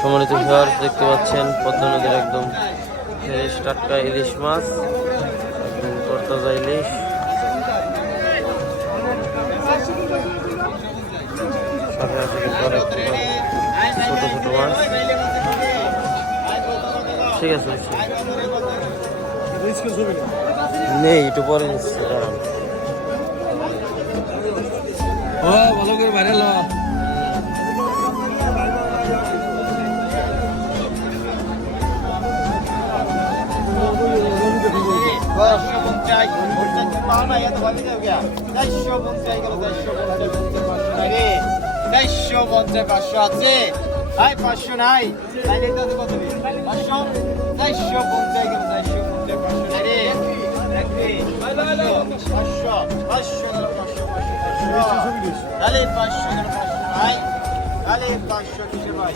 সম্মানিত ভিউয়ার্স দেখতে পাচ্ছেন পদ্মা নদীর একদম ফ্রেশ টাটকা ইলিশ মাছ একদম তরতাজা ইলিশ। ছোট ছোট মাছ। ঠিক আছে নেই একটু পরে নিচ্ছি চারশো পঞ্চাশ পাঁচশো আছে ভাই পাঁচশো নাই তাইলে কত পাঁচশো চারশো পঞ্চাশ গেল চারশো পঞ্চাশ পাঁচশো নাই রে পাঁচশো পাঁচশো পাঁচশো পাঁচশো তাহলে পাঁচশো গেল পাঁচশো ভাই তাহলে পাঁচশো কিসে ভাই